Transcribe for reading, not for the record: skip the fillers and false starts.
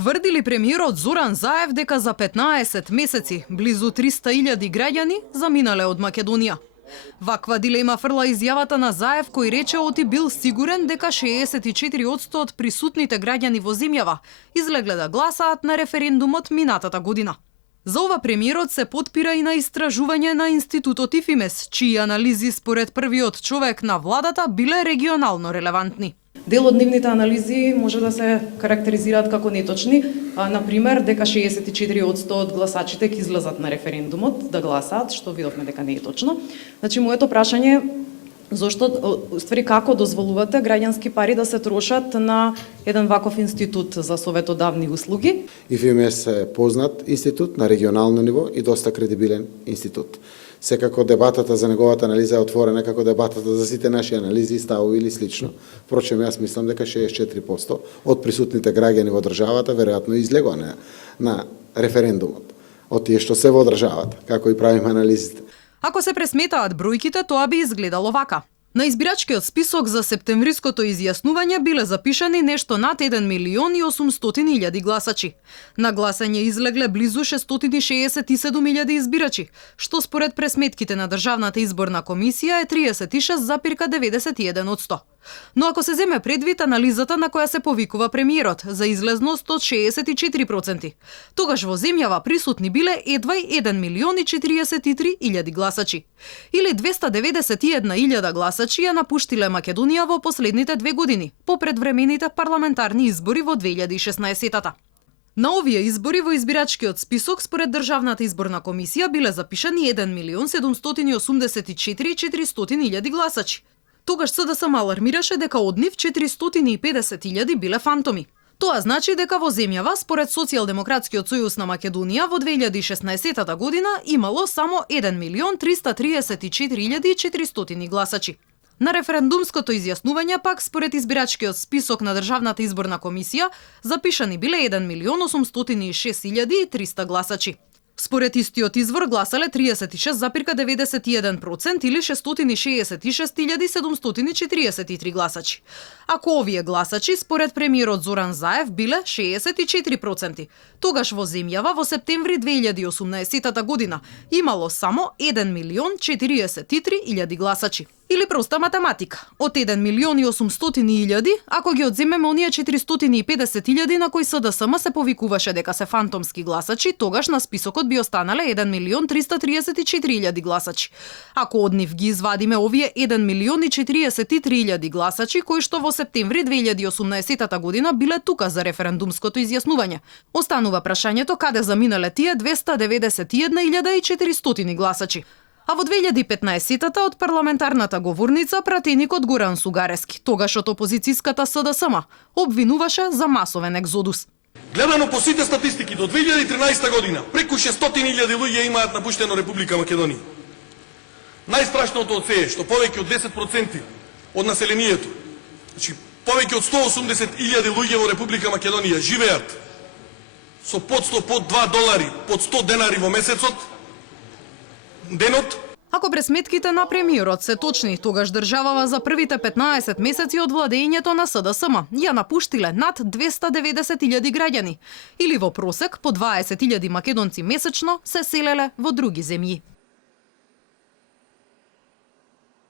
Тврдили премиерот Зоран Заев дека за 15 месеци близу 300.000 граѓани заминале од Македонија. Ваква дилема фрла изјавата на Заев, кој рече оти бил сигурен дека 64% од присутните граѓани во земјава излегле да гласаат на референдумот минатата година. За ова премиерот се потпира и на истражување на институтот ИФИМЕС, чии анализи според првиот човек на владата биле регионално релевантни. Дел од нивните анализи може да се карактеризираат како неточни, например дека 64% од гласачите ќе излезат на референдумот да гласаат, што видовме дека не е точно. Значи моето прашање е зошто, уствари како дозволувате граѓански пари да се трошат на еден ваков институт за советодавни услуги? ИФИМЕС е познат институт на регионално ниво и доста кредибилен институт. Секако дебатата за неговата анализа е отворена, како дебатата за сите наши анализи и ставови или слично. Впрочем, јас мислам дека 64% од присутните граѓани во државата веројатно излегоа на референдумот од тие што се во државата, како и правиме анализите. Ако се пресметаат бројките, тоа би изгледало вака. На избирачкиот список за септемвриското изјаснување биле запишани нешто над 1.800.000 гласачи. На гласање излегле близу 667.000 избирачи, што според пресметките на Државната изборна комисија е 36,91%. Но ако се земе предвид анализата на која се повикува премиерот за излезност од 64%, тогаш во земјава присутни биле едва 1.043.000 гласачи, или 291.000 гласачи ја напуштиле Македонија во последните 2 години, по предвремените парламентарни избори во 2016-та. На овие избори во избирачкиот список според Државната изборна комисија биле запишани 1.784.400.000 гласачи. Тогаш СДСМ алармираше дека од нив 450.000 биле фантоми. Тоа значи дека во земјава, според Социјалдемократскиот сојуз на Македонија, во 2016 година имало само 1.034.400 гласачи. На референдумското изјаснување пак, според избирачкиот список на Државната изборна комисија, запишани биле 1.806.300 гласачи. Според истиот извор гласале 36,91% или 666.743 гласачи. Ако овие гласачи според премиерот Зоран Заев биле 64%, тогаш во земјава во септември 2018 година имало само 1.043.000 гласачи. Или проста математика. Од 1.800.000, ако ги одземеме оние 450.000 на кои СДСМ се повикуваше дека се фантомски гласачи, тогаш на списокот би останале 1.334.000 гласачи. Ако од нив ги извадиме овие 1.043.000 гласачи, кои што во септември 2018 година биле тука за референдумското изјаснување, останува прашањето каде заминале тие 291.400 гласачи. А во 2015-та од парламентарната говорница пратеникот Горан Сугарески, тогаш од опозицијската СДСМ, обвинуваше за масовен екзодус. Гледано по сите статистики, до 2013 година преку 600.000 луѓе имаат напуштено Република Македонија. Најстрашното од се е што повеќе од 10% од населението, значи повеќе од 180.000 луѓе во Република Македонија живеат со под 100, под 2 долари, под 100 денари во месецот, денот. Ако пресметките на премиерот се точни, тогаш државава за првите 15 месеци од владењето на СДСМ ја напуштиле над 290.000 граѓани, или во просек по 20.000 македонци месечно се селеле во други земји.